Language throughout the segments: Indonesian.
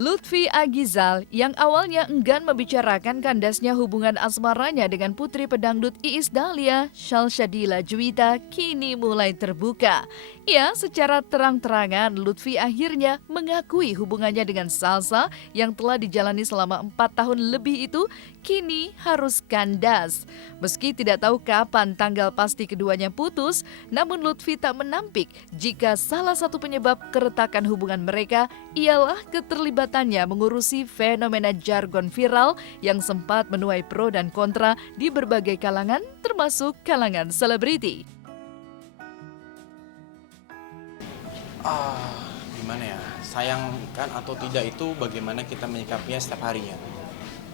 Lutfi Agizal yang awalnya enggan membicarakan kandasnya hubungan asmaranya dengan putri pedangdut Iis Dahlia, Shalshadila Juwita, kini mulai terbuka. Ya, secara terang-terangan Lutfi akhirnya mengakui hubungannya dengan Salsa yang telah dijalani selama 4 tahun lebih itu kini harus kandas. Meski tidak tahu kapan tanggal pasti keduanya putus, namun Lutfi tak menampik jika salah satu penyebab keretakan hubungan mereka ialah keterlibatannya mengurusi fenomena jargon viral yang sempat menuai pro dan kontra di berbagai kalangan, termasuk kalangan selebriti. Gimana ya, sayangkan atau tidak itu bagaimana kita menyikapinya setiap harinya.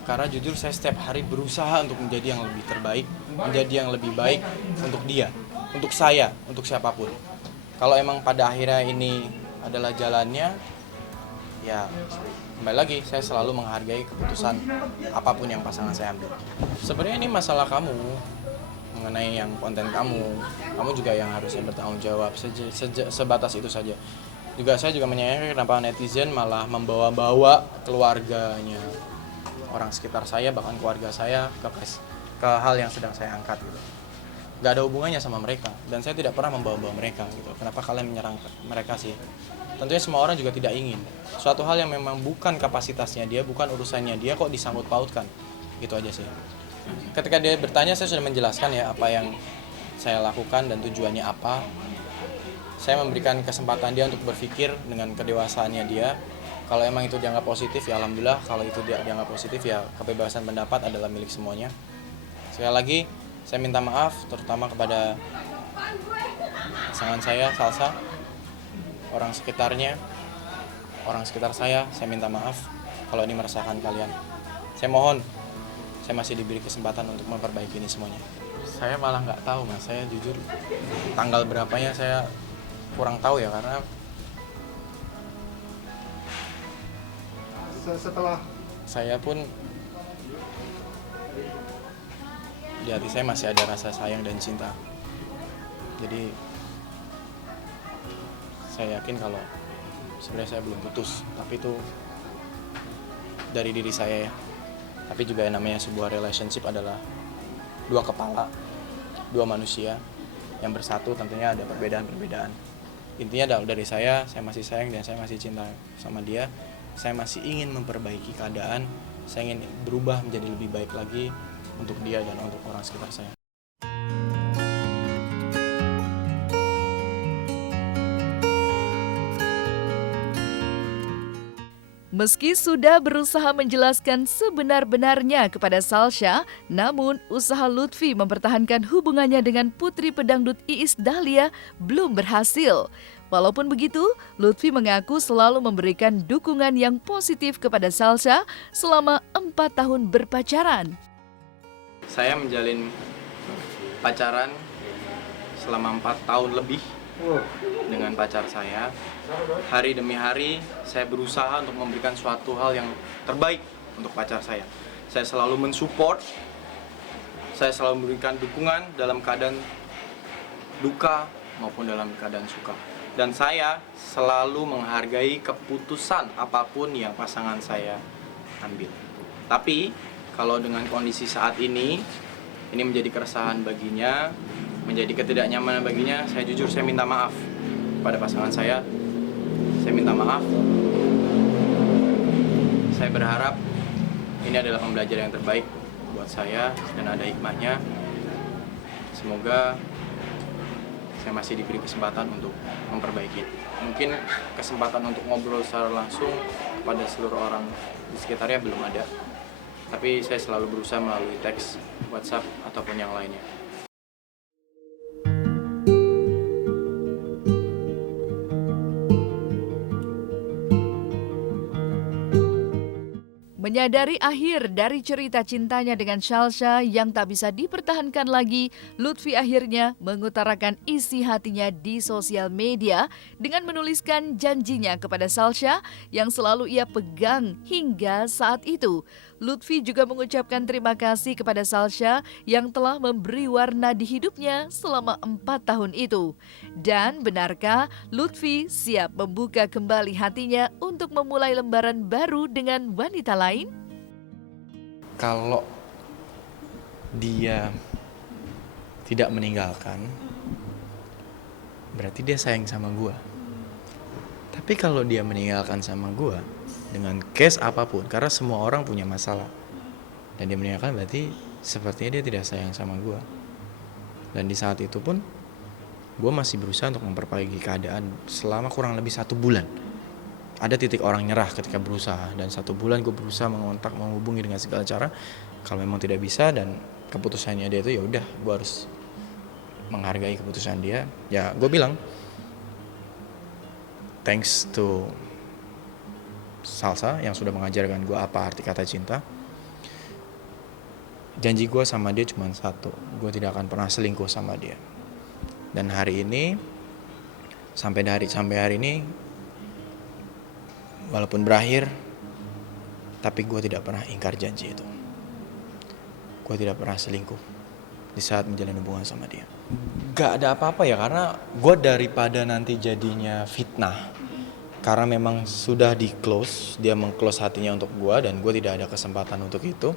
Karena jujur saya setiap hari berusaha untuk menjadi yang lebih terbaik, menjadi yang lebih baik untuk dia, untuk saya, untuk siapapun. Kalau emang pada akhirnya ini adalah jalannya, ya kembali lagi saya selalu menghargai keputusan apapun yang pasangan saya ambil. Sebenarnya ini masalah kamu, mengenai yang konten kamu juga yang harusnya bertanggung jawab, sebatas itu saja. Juga saya juga menyayangkan kenapa netizen malah membawa-bawa keluarganya, orang sekitar saya, bahkan keluarga saya ke hal yang sedang saya angkat gitu. Gak ada hubungannya sama mereka, dan saya tidak pernah membawa-bawa mereka gitu. Kenapa kalian menyerang mereka sih? Tentunya semua orang juga tidak ingin suatu hal yang memang bukan kapasitasnya dia, bukan urusannya dia, kok disangkut pautkan. Gitu aja sih. Ketika dia bertanya, saya sudah menjelaskan ya apa yang saya lakukan dan tujuannya apa. Saya memberikan kesempatan dia untuk berpikir dengan kedewasaannya dia. Kalau emang itu dianggap positif, ya alhamdulillah. Kalau itu dianggap positif, ya kebebasan pendapat adalah milik semuanya. Sekali lagi, saya minta maaf terutama kepada pasangan saya, Salsa, orang sekitarnya, orang sekitar saya minta maaf kalau ini meresahkan kalian. Saya mohon, saya masih diberi kesempatan untuk memperbaiki ini semuanya. Saya malah nggak tahu mas, saya jujur tanggal berapanya saya kurang tahu ya, karena setelah saya pun di hati saya masih ada rasa sayang dan cinta. Jadi saya yakin kalau sebenarnya saya belum putus, tapi itu dari diri saya ya. Tapi juga yang namanya sebuah relationship adalah dua kepala, dua manusia yang bersatu, tentunya ada perbedaan-perbedaan. Intinya dari saya masih sayang dan saya masih cinta sama dia. Saya masih ingin memperbaiki keadaan, saya ingin berubah menjadi lebih baik lagi untuk dia dan untuk orang sekitar saya. Meski sudah berusaha menjelaskan sebenar-benarnya kepada Salsa, namun usaha Lutfi mempertahankan hubungannya dengan putri pedangdut Iis Dahlia belum berhasil. Walaupun begitu, Lutfi mengaku selalu memberikan dukungan yang positif kepada Salsa selama 4 tahun berpacaran. Saya menjalin pacaran selama 4 tahun lebih dengan pacar saya. Hari demi hari saya berusaha untuk memberikan suatu hal yang terbaik untuk pacar saya. Saya selalu mensupport, saya selalu memberikan dukungan dalam keadaan duka maupun dalam keadaan suka. Dan saya selalu menghargai keputusan apapun yang pasangan saya ambil. Tapi kalau dengan kondisi saat ini menjadi keresahan baginya, menjadi ketidaknyamanan baginya, saya jujur saya minta maaf pada pasangan saya. Saya minta maaf. Saya berharap ini adalah pembelajaran yang terbaik buat saya dan ada hikmahnya. Semoga saya masih diberi kesempatan untuk memperbaiki. Mungkin kesempatan untuk ngobrol secara langsung kepada seluruh orang di sekitarnya belum ada. Tapi saya selalu berusaha melalui teks, WhatsApp, ataupun yang lainnya. Menyadari akhir dari cerita cintanya dengan Salsa yang tak bisa dipertahankan lagi, Lutfi akhirnya mengutarakan isi hatinya di sosial media dengan menuliskan janjinya kepada Salsa yang selalu ia pegang hingga saat itu. Lutfi juga mengucapkan terima kasih kepada Salsha yang telah memberi warna di hidupnya selama 4 tahun itu. Dan benarkah Lutfi siap membuka kembali hatinya untuk memulai lembaran baru dengan wanita lain? Kalau dia tidak meninggalkan, berarti dia sayang sama gue. Tapi kalau dia meninggalkan sama gue dengan case apapun, karena semua orang punya masalah, dan dia meninggalkan berarti sepertinya dia tidak sayang sama gue. Dan di saat itu pun gue masih berusaha untuk memperbaiki keadaan selama kurang lebih 1 bulan. Ada titik orang nyerah ketika berusaha, dan 1 bulan gue berusaha mengontak, menghubungi dengan segala cara. Kalau memang tidak bisa dan keputusannya dia itu, ya udah, gue harus menghargai keputusan dia. Ya gue bilang thanks to Salsa yang sudah mengajarkan gue apa arti kata cinta. Janji gue sama dia cuma satu, gue tidak akan pernah selingkuh sama dia. Dan hari ini, sampai hari ini, walaupun berakhir, tapi gue tidak pernah ingkar janji itu. Gue tidak pernah selingkuh di saat menjalin hubungan sama dia. Gak ada apa-apa ya, karena gue daripada nanti jadinya fitnah, karena memang sudah di close, dia meng-close hatinya untuk gue dan gue tidak ada kesempatan untuk itu.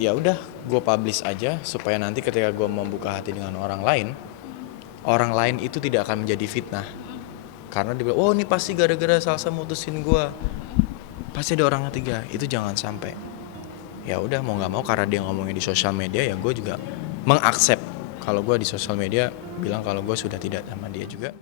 Ya udah, gue publish aja supaya nanti ketika gue membuka hati dengan orang lain itu tidak akan menjadi fitnah. Karena dia bilang, oh ini pasti gara-gara Salsa mutusin gue, pasti ada orang ketiga. Itu jangan sampai. Ya udah, mau nggak mau karena dia ngomongin di sosial media, ya gue juga mengaccept kalau gue di sosial media bilang kalau gue sudah tidak sama dia juga.